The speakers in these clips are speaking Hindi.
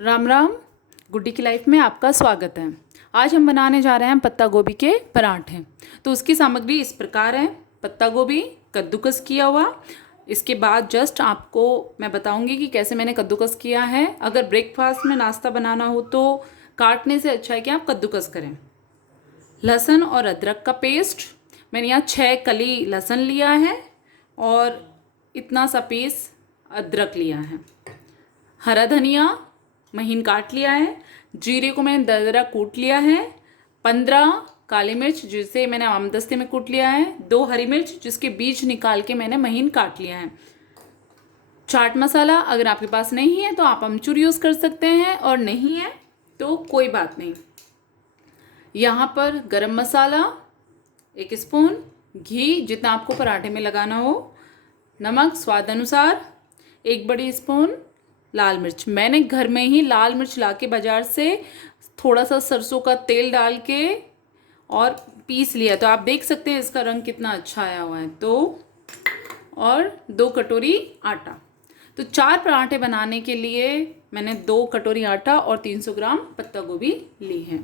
राम राम। गुड्डी की लाइफ में आपका स्वागत है। आज हम बनाने जा रहे हैं पत्ता गोभी के पराठे। तो उसकी सामग्री इस प्रकार है। पत्ता गोभी कद्दूकस किया हुआ। इसके बाद जस्ट आपको मैं बताऊंगी कि कैसे मैंने कद्दूकस किया है। अगर ब्रेकफास्ट में नाश्ता बनाना हो तो काटने से अच्छा है कि आप कद्दूकस करें। लहसुन और अदरक का पेस्ट, मैंने यहाँ 6 कली लहसुन लिया है और इतना सा पीस अदरक लिया है। हरा धनिया महीन काट लिया है। जीरे को मैंने दरदरा कूट लिया है। 15 काली मिर्च जिसे मैंने आमदस्ते में कूट लिया है। 2 हरी मिर्च जिसके बीज निकाल के मैंने महीन काट लिया है। चाट मसाला अगर आपके पास नहीं है तो आप अमचूर यूज़ कर सकते हैं और नहीं है तो कोई बात नहीं। यहाँ पर गरम मसाला 1 स्पून, घी जितना आपको पराठे में लगाना हो, नमक स्वाद अनुसार, 1 बड़ी स्पून लाल मिर्च। मैंने घर में ही लाल मिर्च लाके बाज़ार से थोड़ा सा सरसों का तेल डाल के और पीस लिया, तो आप देख सकते हैं इसका रंग कितना अच्छा आया हुआ है। तो और 2 कटोरी आटा। तो 4 पराठे बनाने के लिए मैंने 2 कटोरी आटा और 300 ग्राम पत्ता गोभी ली है।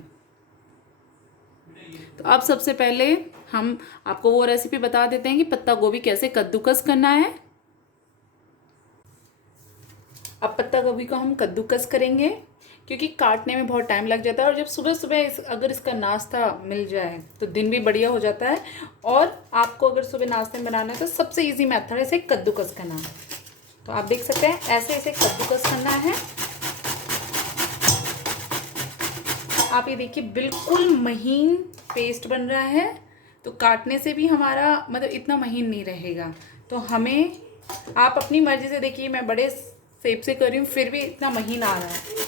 तो अब सबसे पहले हम आपको वो रेसिपी बता देते हैं कि पत्ता गोभी कैसे कद्दूकस करना है। अब पत्ता गोभी को हम कद्दूकस करेंगे क्योंकि काटने में बहुत टाइम लग जाता है और जब सुबह सुबह अगर इसका नाश्ता मिल जाए तो दिन भी बढ़िया हो जाता है। और आपको अगर सुबह नाश्ते में बनाना है तो सबसे इजी मेथड है इसे कद्दूकस करना। तो आप देख सकते हैं ऐसे इसे कद्दूकस करना है। आप ये देखिए बिल्कुल महीन पेस्ट बन रहा है। तो काटने से भी हमारा मतलब इतना महीन नहीं रहेगा। तो हमें आप अपनी मर्जी से देखिए, मैं बड़े शेप से कर रही हूँ फिर भी इतना महीन आ रहा है।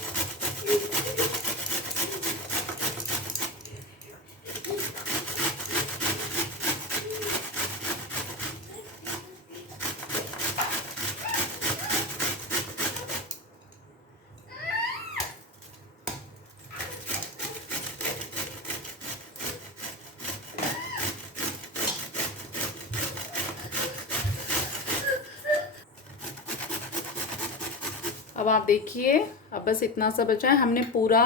अब आप देखिए, अब बस इतना सा बचा है। हमने पूरा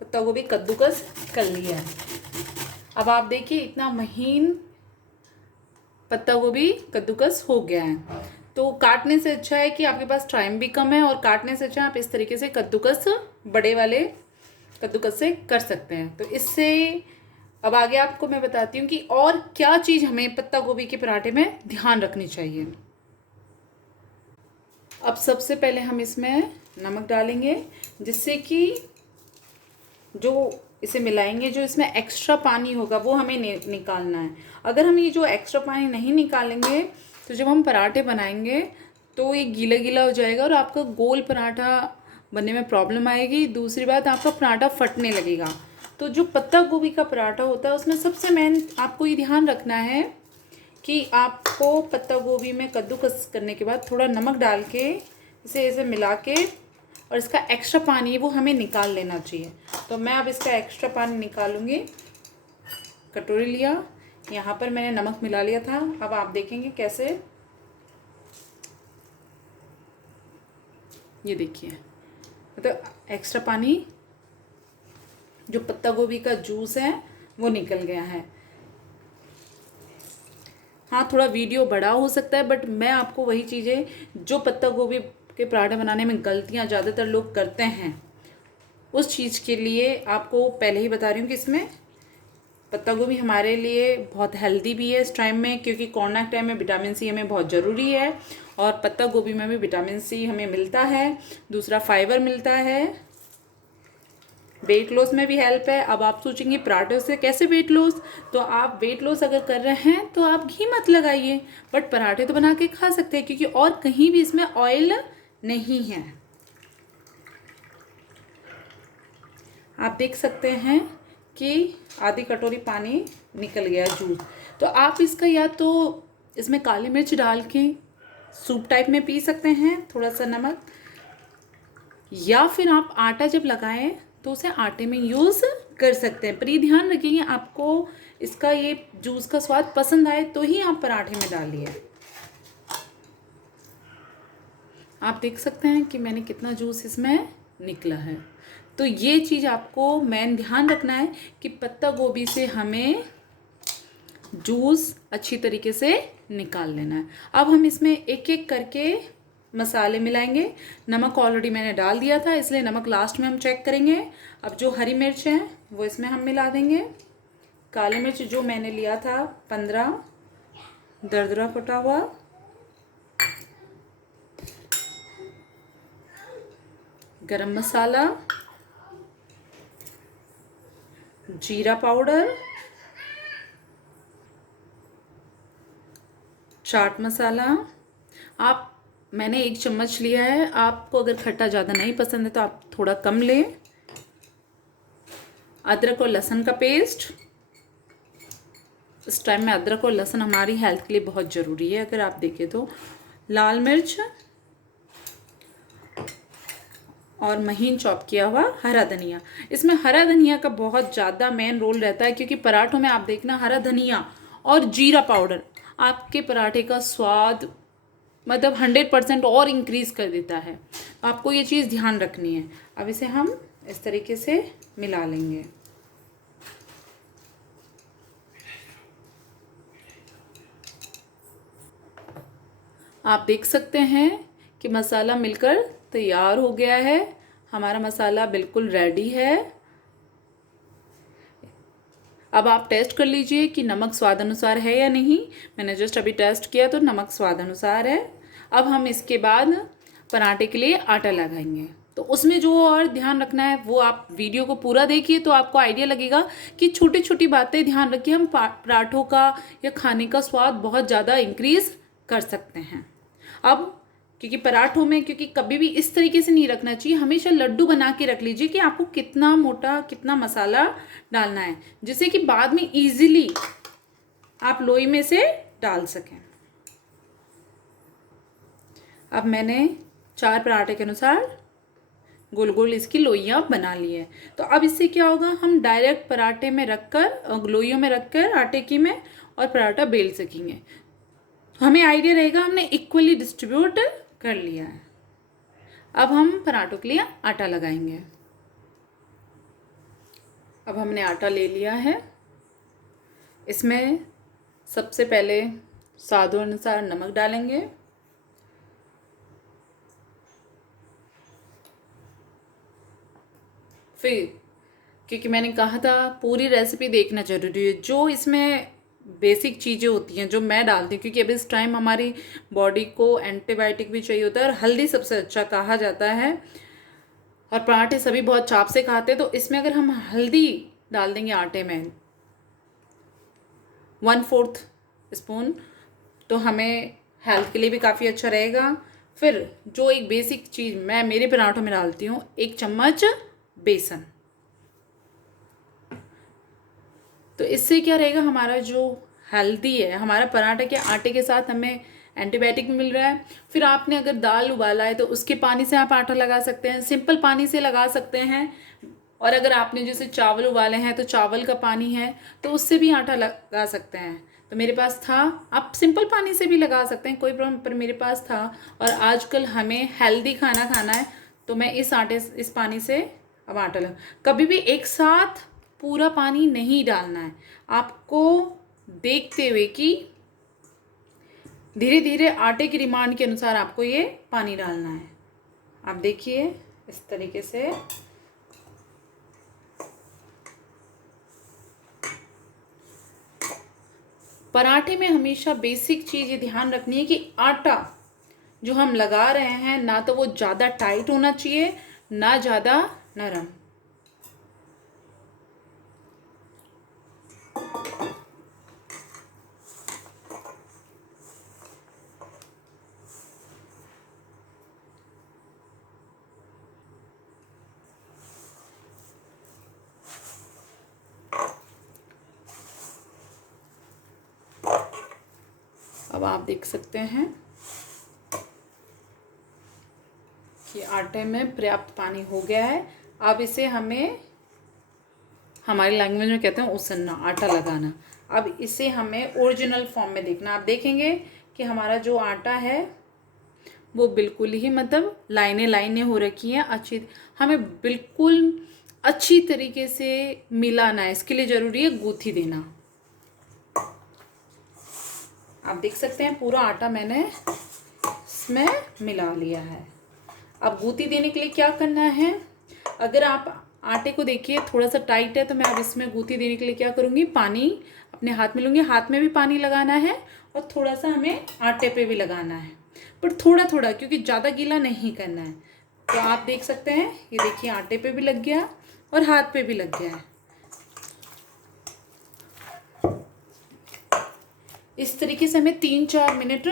पत्ता गोभी कद्दूकस कर लिया है। अब आप देखिए इतना महीन पत्ता गोभी कद्दूकस हो गया है। तो काटने से अच्छा है कि आपके पास टाइम भी कम है और काटने से अच्छा आप इस तरीके से कद्दूकस बड़े वाले कद्दूकस से कर सकते हैं। तो इससे अब आगे आपको मैं बताती हूँ कि और क्या चीज़ हमें पत्ता गोभी के पराठे में ध्यान रखनी चाहिए। अब सबसे पहले हम इसमें नमक डालेंगे जिससे कि जो इसे मिलाएंगे, जो इसमें एक्स्ट्रा पानी होगा वो हमें निकालना है। अगर हम ये जो एक्स्ट्रा पानी नहीं निकालेंगे तो जब हम पराठे बनाएंगे तो ये गीला गीला हो जाएगा और आपका गोल पराठा बनने में प्रॉब्लम आएगी। दूसरी बात, आपका पराठा फटने लगेगा। तो जो पत्ता गोभी का पराठा होता है उसमें सबसे मेन आपको ये ध्यान रखना है कि आपको पत्ता गोभी में कद्दूकस करने के बाद थोड़ा नमक डाल के इसे ऐसे मिला के और इसका एक्स्ट्रा पानी वो हमें निकाल लेना चाहिए। तो मैं अब इसका एक्स्ट्रा पानी निकालूंगी। कटोरी लिया, यहाँ पर मैंने नमक मिला लिया था। अब आप देखेंगे कैसे, ये देखिए मतलब एक्स्ट्रा पानी जो पत्ता गोभी का जूस है वो निकल गया है। हाँ, थोड़ा वीडियो बड़ा हो सकता है बट मैं आपको वही चीज़ें जो पत्ता गोभी के पराठे बनाने में गलतियाँ ज़्यादातर लोग करते हैं उस चीज़ के लिए आपको पहले ही बता रही हूँ कि इसमें पत्ता गोभी हमारे लिए बहुत हेल्दी भी है इस टाइम में, क्योंकि कोरोना के टाइम में विटामिन सी हमें बहुत ज़रूरी है और पत्ता गोभी में भी विटामिन सी हमें मिलता है। दूसरा फाइबर मिलता है, वेट लॉस में भी हेल्प है। अब आप सोचेंगे पराठे से कैसे वेट लॉस, तो आप वेट लॉस अगर कर रहे हैं तो आप घी मत लगाइए बट पराठे तो बना के खा सकते हैं क्योंकि और कहीं भी इसमें ऑयल नहीं है। आप देख सकते हैं कि आधी कटोरी पानी निकल गया जूस। तो आप इसका या तो इसमें काली मिर्च डाल के सूप टाइप में पी सकते हैं, थोड़ा सा नमक, या फिर आप आटा जब लगाएं तो उसे आटे में यूज़ कर सकते हैं। पर ये ध्यान रखिए आपको इसका ये जूस का स्वाद पसंद आए तो ही आप पराठे में डालिए। आप देख सकते हैं कि मैंने कितना जूस इसमें निकला है। तो ये चीज़ आपको मेन ध्यान रखना है कि पत्ता गोभी से हमें जूस अच्छी तरीके से निकाल लेना है। अब हम इसमें एक एक करके मसाले मिलाएंगे। नमक ऑलरेडी मैंने डाल दिया था, इसलिए नमक लास्ट में हम चेक करेंगे। अब जो हरी मिर्च है वो इसमें हम मिला देंगे। काली मिर्च जो मैंने लिया था 15 दरदरा कटा हुआ। गरम मसाला, जीरा पाउडर, चाट मसाला। मैंने 1 चम्मच लिया है। आपको अगर खट्टा ज़्यादा नहीं पसंद है तो आप थोड़ा कम लें। अदरक और लहसुन का पेस्ट। इस टाइम में अदरक और लहसुन हमारी हेल्थ के लिए बहुत ज़रूरी है अगर आप देखें तो। लाल मिर्च और महीन चॉप किया हुआ हरा धनिया। इसमें हरा धनिया का बहुत ज़्यादा मेन रोल रहता है, क्योंकि पराठों में आप देखना हरा धनिया और जीरा पाउडर आपके पराठे का स्वाद मतलब 100% और इंक्रीज़ कर देता है। तो आपको ये चीज़ ध्यान रखनी है। अब इसे हम इस तरीके से मिला लेंगे। आप देख सकते हैं कि मसाला मिलकर तैयार हो गया है। हमारा मसाला बिल्कुल रेडी है। अब आप टेस्ट कर लीजिए कि नमक स्वाद अनुसार है या नहीं। मैंने जस्ट अभी टेस्ट किया तो नमक स्वाद अनुसार है। अब हम इसके बाद पराठे के लिए आटा लगाएंगे। तो उसमें जो और ध्यान रखना है वो आप वीडियो को पूरा देखिए तो आपको आइडिया लगेगा कि छोटी छोटी बातें ध्यान रखिए। हम पराठों का या खाने का स्वाद बहुत ज़्यादा इंक्रीज़ कर सकते हैं। अब क्योंकि पराठों में क्योंकि कभी भी इस तरीके से नहीं रखना चाहिए, हमेशा लड्डू बना के रख लीजिए कि आपको कितना मोटा कितना मसाला डालना है, जिससे कि बाद में इजीली आप लोई में से डाल सकें। अब मैंने 4 पराठे के अनुसार गोल गोल इसकी लोइयाँ बना ली है। तो अब इससे क्या होगा, हम डायरेक्ट पराठे में रखकर लोइयों में रखकर आटे की में और पराठा बेल सकेंगे। हमें आइडिया रहेगा हमने इक्वली डिस्ट्रीब्यूट कर लिया है। अब हम पराठों के लिए आटा लगाएंगे। अब हमने आटा ले लिया है। इसमें सबसे पहले स्वाद अनुसार नमक डालेंगे। फिर क्योंकि मैंने कहा था पूरी रेसिपी देखना जरूरी है, जो इसमें बेसिक चीज़ें होती हैं जो मैं डालती हूँ, क्योंकि अब इस टाइम हमारी बॉडी को एंटीबायोटिक भी चाहिए होता है और हल्दी सबसे अच्छा कहा जाता है और पराठे सभी बहुत चाप से खाते हैं। तो इसमें अगर हम हल्दी डाल देंगे आटे में 1/4 स्पून तो हमें हेल्थ के लिए भी काफ़ी अच्छा रहेगा। फिर जो एक बेसिक चीज़ मैं मेरे पराठों में डालती हूँ 1 चम्मच बेसन। तो इससे क्या रहेगा, हमारा जो हेल्दी है हमारा पराठे के आटे के साथ हमें एंटीबायोटिक भी मिल रहा है। फिर आपने अगर दाल उबाला है तो उसके पानी से आप आटा लगा सकते हैं, सिंपल पानी से लगा सकते हैं। और अगर आपने जैसे चावल उबाले हैं तो चावल का पानी है तो उससे भी आटा लगा सकते हैं। तो मेरे पास था, आप सिंपल पानी से भी लगा सकते हैं कोई प्रॉब्लम, पर मेरे पास था। और आजकल हमें हेल्दी खाना खाना है तो मैं इस पानी से अब आटा लगा। कभी भी एक साथ पूरा पानी नहीं डालना है, आपको देखते हुए कि धीरे धीरे आटे की डिमांड के अनुसार आपको ये पानी डालना है। आप देखिए इस तरीके से पराठे में हमेशा बेसिक चीज़ ये ध्यान रखनी है कि आटा जो हम लगा रहे हैं ना तो वो ज़्यादा टाइट होना चाहिए ना ज़्यादा नरम। अब आप देख सकते हैं कि आटे में पर्याप्त पानी हो गया है। अब इसे हमें हमारी लैंग्वेज में कहते हैं उसन्ना, आटा लगाना। अब इसे हमें ओरिजिनल फॉर्म में देखना। आप देखेंगे कि हमारा जो आटा है वो बिल्कुल ही मतलब लाइनें लाइनें हो रखी हैं अच्छी। हमें बिल्कुल अच्छी तरीके से मिलाना है, इसके लिए ज़रूरी है गूंथी देना। आप देख सकते हैं पूरा आटा मैंने इसमें मिला लिया है। अब गूंथी देने के लिए क्या करना है, अगर आप आटे को देखिए थोड़ा सा टाइट है तो मैं अब इसमें गूंथी देने के लिए क्या करूँगी, पानी अपने हाथ में लूँगी, हाथ में भी पानी लगाना है और थोड़ा सा हमें आटे पे भी लगाना है, पर थोड़ा थोड़ा, क्योंकि ज़्यादा गीला नहीं करना है। तो आप देख सकते हैं ये देखिए आटे पे भी लग गया और हाथ पे भी लग गया है। इस तरीके से हमें 3-4 मिनट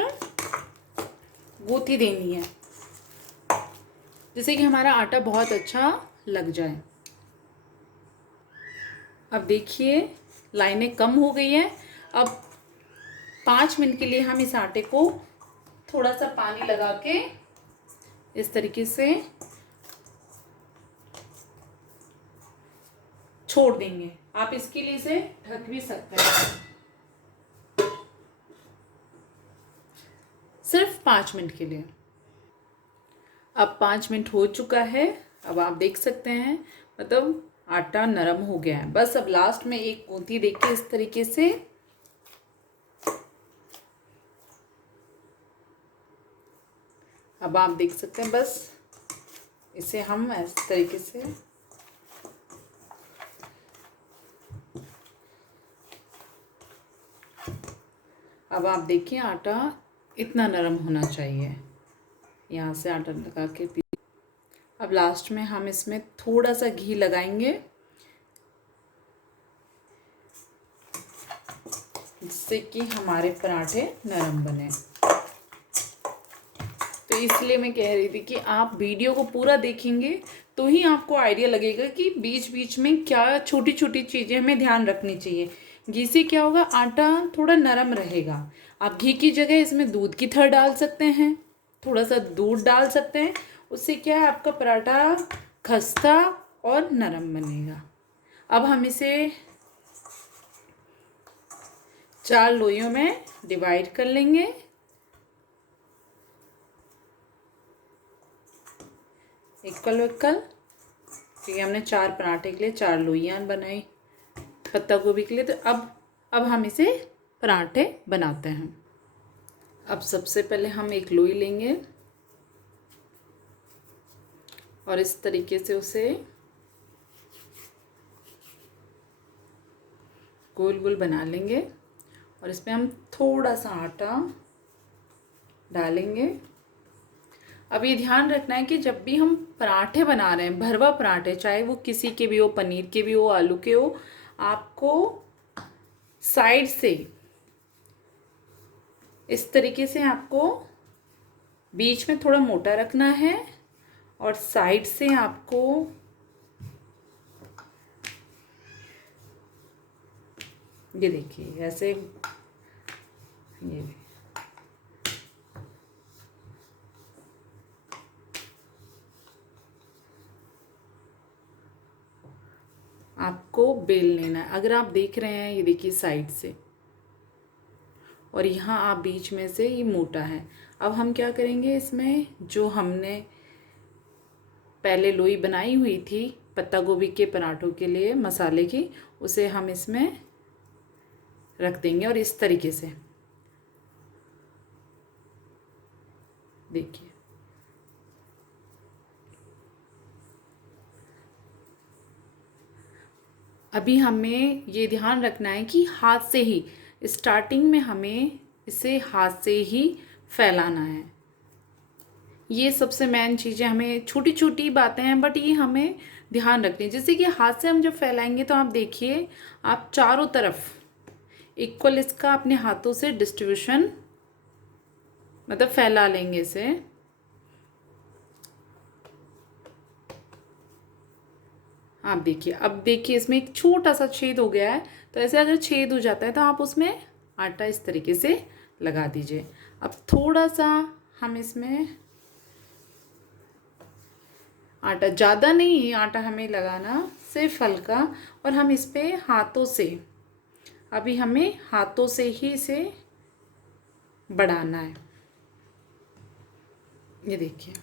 गूंथी देनी है, जिससे कि हमारा आटा बहुत अच्छा लग जाए। अब देखिए लाइनें कम हो गई हैं। अब 5 मिनट के लिए हम इस आटे को थोड़ा सा पानी लगा के इस तरीके से छोड़ देंगे। आप इसके लिए इसे ढक भी सकते हैं, सिर्फ 5 मिनट के लिए। अब 5 मिनट हो चुका है। अब आप देख सकते हैं मतलब आटा नरम हो गया है। बस अब लास्ट में एक गूंथी देके इस तरीके से अब आप देख सकते हैं, बस इसे हम इस तरीके से अब आप देखिए आटा इतना नरम होना चाहिए। यहाँ से आटा लगा के अब लास्ट में हम इसमें थोड़ा सा घी लगाएंगे, जिससे कि हमारे पराठे नरम बने। तो इसलिए मैं कह रही थी कि आप वीडियो को पूरा देखेंगे तो ही आपको आइडिया लगेगा कि बीच बीच में क्या छोटी छोटी चीज़ें हमें ध्यान रखनी चाहिए। घी से क्या होगा, आटा थोड़ा नरम रहेगा। आप घी की जगह इसमें दूध की थर डाल सकते हैं, थोड़ा सा दूध डाल सकते हैं, उससे क्या है आपका पराठा खस्ता और नरम बनेगा। अब हम इसे 4 लोइयों में डिवाइड कर लेंगे। इक्वल इक्वल, क्योंकि हमने 4 पराठे के लिए 4 लोइयाँ बनाई पत्ता गोभी के लिए। तो अब हम इसे पराठे बनाते हैं। अब सबसे पहले हम एक लोई लेंगे और इस तरीके से उसे गोल गोल बना लेंगे और इसमें हम थोड़ा सा आटा डालेंगे। अब ये ध्यान रखना है कि जब भी हम पराठे बना रहे हैं, भरवा पराठे, चाहे वो किसी के भी हो, पनीर के भी हो, आलू के हो, आपको साइड से इस तरीके से आपको बीच में थोड़ा मोटा रखना है और साइड से आपको ये देखिए ऐसे ये आपको बेल लेना है। अगर आप देख रहे हैं ये देखिए साइड से, और यहाँ आप बीच में से ये मोटा है। अब हम क्या करेंगे, इसमें जो हमने पहले लोई बनाई हुई थी पत्ता गोभी के पराठों के लिए मसाले की, उसे हम इसमें रख देंगे और इस तरीके से देखिए। अभी हमें ये ध्यान रखना है कि हाथ से ही स्टार्टिंग में हमें इसे हाथ से ही फैलाना है। ये सबसे मेन चीज़ें, हमें छोटी छोटी बातें हैं बट ये हमें ध्यान रखनी है। जैसे कि हाथ से हम जब फैलाएंगे तो आप देखिए आप चारों तरफ इक्वल इसका अपने हाथों से डिस्ट्रीब्यूशन मतलब फैला लेंगे इसे। आप देखिए, अब देखिए इसमें एक छोटा सा छेद हो गया है, तो ऐसे अगर छेद हो जाता है तो आप उसमें आटा इस तरीके से लगा दीजिए। अब थोड़ा सा हम इसमें आटा, ज़्यादा नहीं आटा हमें लगाना, सिर्फ हल्का, और हम इस पे हाथों से, अभी हमें हाथों से ही इसे बढ़ाना है। ये देखिए,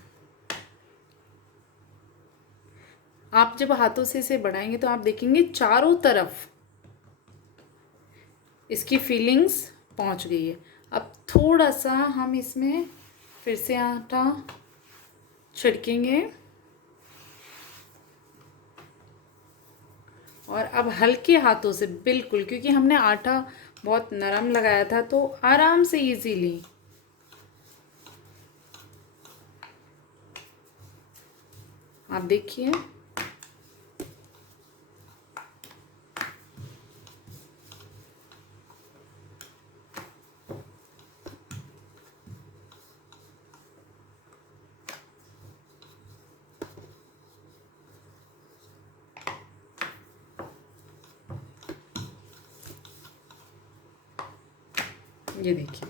आप जब हाथों से इसे बढ़ाएंगे तो आप देखेंगे चारों तरफ इसकी फीलिंग्स पहुंच गई है। अब थोड़ा सा हम इसमें फिर से आटा छिड़केंगे और अब हल्के हाथों से, बिल्कुल, क्योंकि हमने आटा बहुत नरम लगाया था, तो आराम से इजीली आप देखिए। ये देखिए,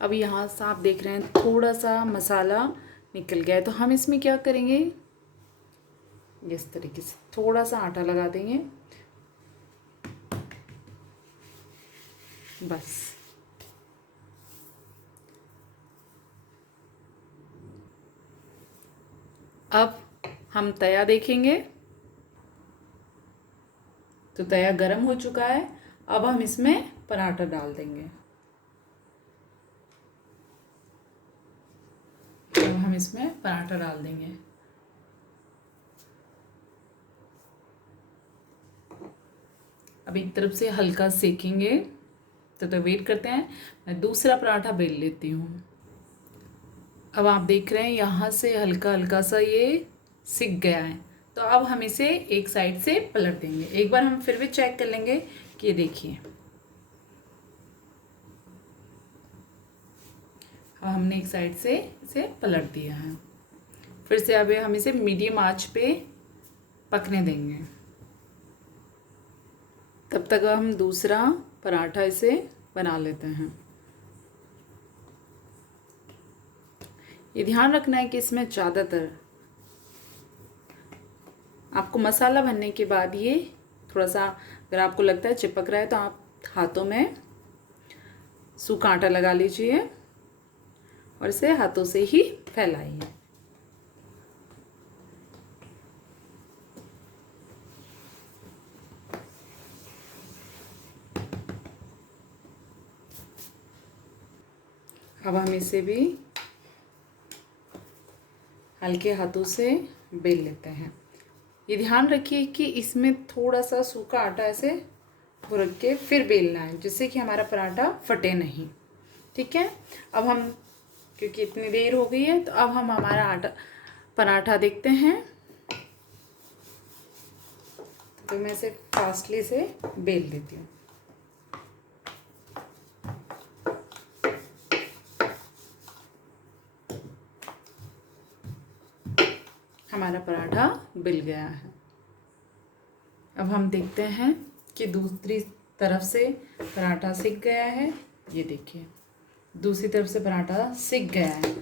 अब यहाँ से आप देख रहे हैं थोड़ा सा मसाला निकल गया है, तो हम इसमें क्या करेंगे, इस तरीके से थोड़ा सा आटा लगा देंगे बस। अब हम तया देखेंगे तो तया गरम हो चुका है। अब हम इसमें पराठा डाल देंगे। अब हम इसमें पराठा डाल देंगे। अब एक तरफ से हल्का सेकेंगे, तो वेट करते हैं, मैं दूसरा पराठा बेल लेती हूँ। अब आप देख रहे हैं यहाँ से हल्का हल्का सा ये सिक गया है, तो अब हम इसे एक साइड से पलट देंगे। एक बार हम फिर भी चेक कर लेंगे कि ये देखिए, अब हमने एक साइड से इसे पलट दिया है। फिर से अब हम इसे मीडियम आंच पे पकने देंगे। तब तक हम दूसरा पराठा इसे बना लेते हैं। ये ध्यान रखना है कि इसमें ज़्यादातर आपको मसाला भरने के बाद ये थोड़ा सा, अगर आपको लगता है चिपक रहा है, तो आप हाथों में सूखा आटा लगा लीजिए और इसे हाथों से ही फैलाइए। अब हम इसे भी हल्के हाथों से बेल लेते हैं। ये ध्यान रखिए कि इसमें थोड़ा सा सूखा आटा ऐसे रख के फिर बेलना है, जिससे कि हमारा पराठा फटे नहीं। ठीक है, अब हम, क्योंकि इतनी देर हो गई है, तो अब हम हमारा आटा पराठा देखते हैं। तो मैं इसे फास्टली से बेल देती हूँ। हमारा पराठा बिल गया है। अब हम देखते हैं कि दूसरी तरफ से पराठा सिक गया है। ये देखिए, दूसरी तरफ से पराठा सिक गया है।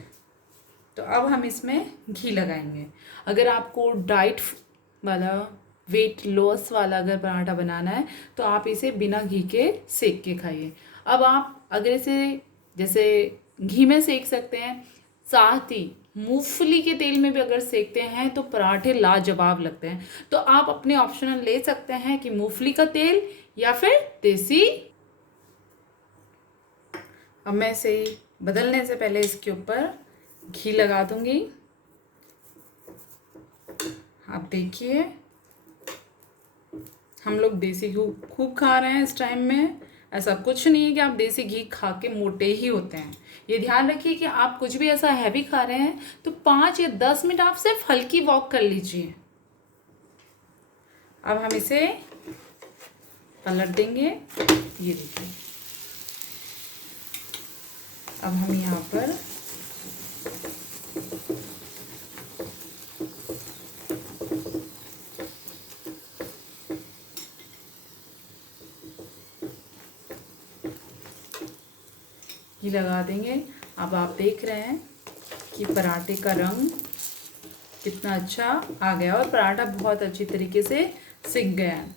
तो अब हम इसमें घी लगाएंगे। अगर आपको डाइट वाला, वेट लॉस वाला अगर पराठा बनाना है, तो आप इसे बिना घी के सेक के खाइए। अब आप अगर इसे जैसे घी में सेक सकते हैं, साथ ही मूंगफली के तेल में भी अगर सेकते हैं, तो पराठे लाजवाब लगते हैं। तो आप अपने ऑप्शनल ले सकते हैं कि मूंगफली का तेल या फिर देसी। अब मैं इसे बदलने से पहले इसके ऊपर घी लगा दूंगी। आप देखिए, हम लोग देसी घी खूब खा रहे हैं इस टाइम में। ऐसा कुछ नहीं है कि आप देसी घी खा के मोटे ही होते हैं। ये ध्यान रखिए कि आप कुछ भी ऐसा हैवी खा रहे हैं तो 5 या 10 मिनट आप सिर्फ हल्की वॉक कर लीजिए। अब हम इसे पलट देंगे। ये देखिए, अब हम यहाँ पर घी लगा देंगे। अब आप देख रहे हैं कि पराठे का रंग कितना अच्छा आ गया और पराठा बहुत अच्छी तरीके से सिक गया है।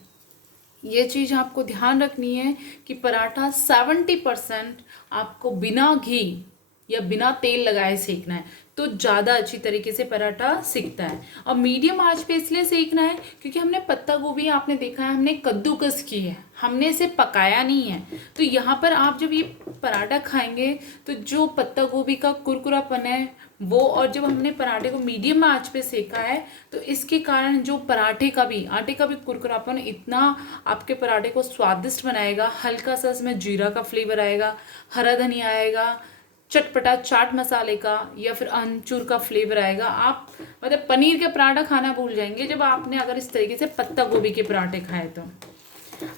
ये चीज़ आपको ध्यान रखनी है कि पराठा 70% आपको बिना घी या बिना तेल लगाए सेकना है तो ज़्यादा अच्छी तरीके से पराठा सिकता है। और मीडियम आंच पे इसलिए सेकना है क्योंकि हमने पत्ता गोभी, आपने देखा है, हमने कद्दूकस की है, हमने इसे पकाया नहीं है। तो यहाँ पर आप जब ये पराठा खाएंगे तो जो पत्ता गोभी का कुरकुरापन है वो, और जब हमने पराठे को मीडियम आंच पे सेका है तो इसके कारण जो पराठे का भी, आटे का भी कुरकुरापन इतना आपके पराठे को स्वादिष्ट बनाएगा। हल्का सा इसमें जीरा का फ्लेवर आएगा, हरा धनिया आएगा, चटपटा चाट मसाले का या फिर अमचूर का फ्लेवर आएगा। आप मतलब पनीर के पराठा खाना भूल जाएंगे जब आपने अगर इस तरीके से पत्ता गोभी के पराठे खाए तो।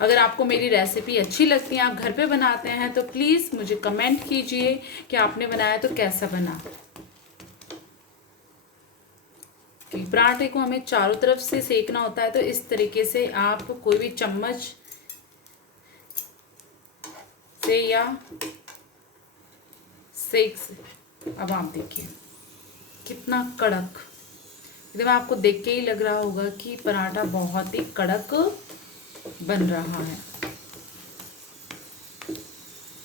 अगर आपको मेरी रेसिपी अच्छी लगती है, आप घर पे बनाते हैं, तो प्लीज़ मुझे कमेंट कीजिए कि आपने बनाया तो कैसा बना। क्योंकि पराठे को हमें चारों तरफ से सेकना होता है, तो इस तरीके से आप कोई भी चम्मच से या सेक से। अब आप देखिए कितना कड़क, एकदम आपको देख के ही लग रहा होगा कि पराठा बहुत ही कड़क बन रहा है।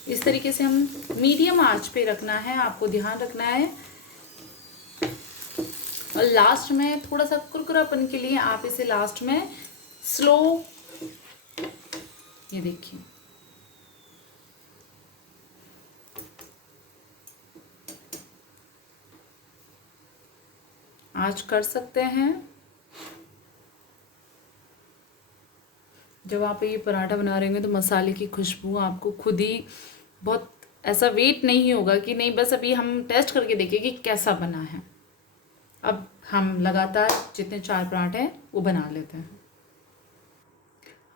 इस तरीके से हम मीडियम आंच पे रखना है, आपको ध्यान रखना है। और लास्ट में थोड़ा सा कुरकुरापन के लिए आप इसे लास्ट में स्लो, ये देखिए आंच कर सकते हैं। जब आप ये पराठा बना रहे होंगे तो मसाले की खुशबू आपको खुद ही, बहुत ऐसा वेट नहीं होगा कि नहीं बस अभी हम टेस्ट करके देखें कि कैसा बना है। अब हम लगातार जितने 4 पराठे हैं वो बना लेते हैं।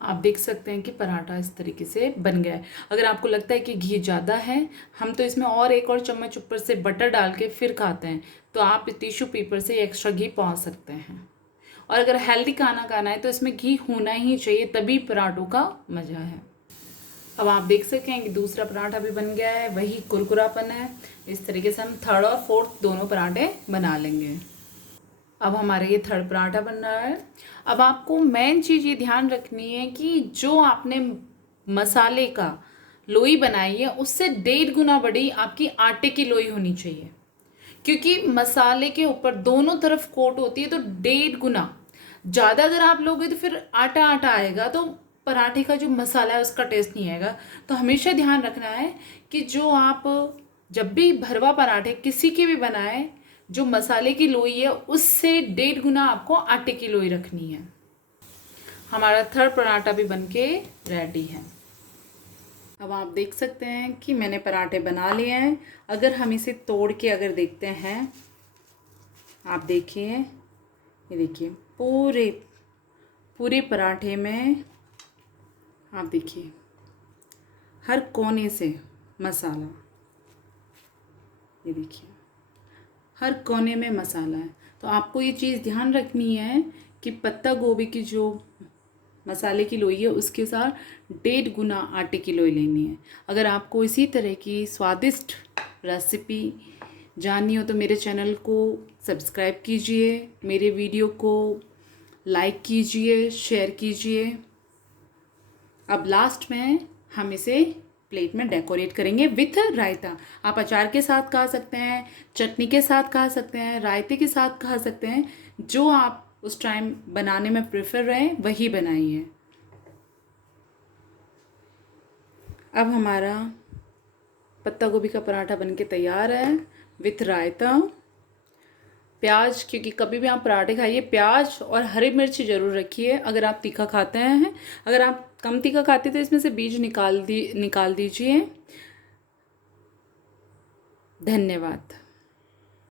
आप देख सकते हैं कि पराठा इस तरीके से बन गया है। अगर आपको लगता है कि घी ज़्यादा है, हम तो इसमें और एक और चम्मच ऊपर से बटर डाल के फिर खाते हैं, तो आप टिश्यू पेपर से एक्स्ट्रा घी पा सकते हैं। और अगर हेल्दी खाना खाना है तो इसमें घी होना ही चाहिए, तभी पराठों का मज़ा है। अब आप देख सकते हैं कि दूसरा पराठा भी बन गया है, वही कुरकुरापन है। इस तरीके से हम थर्ड और फोर्थ दोनों पराठे बना लेंगे। अब हमारा ये थर्ड पराठा बन रहा है। अब आपको मेन चीज़ ये ध्यान रखनी है कि जो आपने मसाले का लोई बनाई है उससे 1.5 गुना बड़ी आपकी आटे की लोई होनी चाहिए, क्योंकि मसाले के ऊपर दोनों तरफ कोट होती है। तो 1.5 गुना ज़्यादा अगर आप लोगे तो फिर आटा आटा आएगा, तो पराठे का जो मसाला है उसका टेस्ट नहीं आएगा। तो हमेशा ध्यान रखना है कि जो आप जब भी भरवा पराठे किसी के भी बनाएं, जो मसाले की लोई है उससे 1.5 गुना आपको आटे की लोई रखनी है। हमारा थर्ड पराठा भी बनके रेडी है। अब आप देख सकते हैं कि मैंने पराठे बना लिए हैं। अगर हम इसे तोड़ के अगर देखते हैं, आप देखिए, ये देखिए पूरे पूरे पराठे में आप देखिए हर कोने से मसाला, ये देखिए हर कोने में मसाला है। तो आपको ये चीज़ ध्यान रखनी है कि पत्ता गोभी की जो मसाले की लोई है उसके साथ 1.5 गुना आटे की लोई लेनी है। अगर आपको इसी तरह की स्वादिष्ट रेसिपी जाननी हो तो मेरे चैनल को सब्सक्राइब कीजिए, मेरे वीडियो को लाइक कीजिए, शेयर कीजिए। अब लास्ट में हम इसे प्लेट में डेकोरेट करेंगे विथ रायता। आप अचार के साथ खा सकते हैं, चटनी के साथ खा सकते हैं, रायते के साथ खा सकते हैं। जो आप उस टाइम बनाने में प्रेफर रहें वही बनाइए। अब हमारा पत्ता गोभी का पराठा बनके तैयार है विथ रायता, प्याज, क्योंकि कभी भी आप पराठे खाइए प्याज और हरी मिर्च ज़रूर रखिए अगर आप तीखा खाते हैं। अगर आप कम तीखा खाते तो इसमें से बीज निकाल दीजिए। धन्यवाद।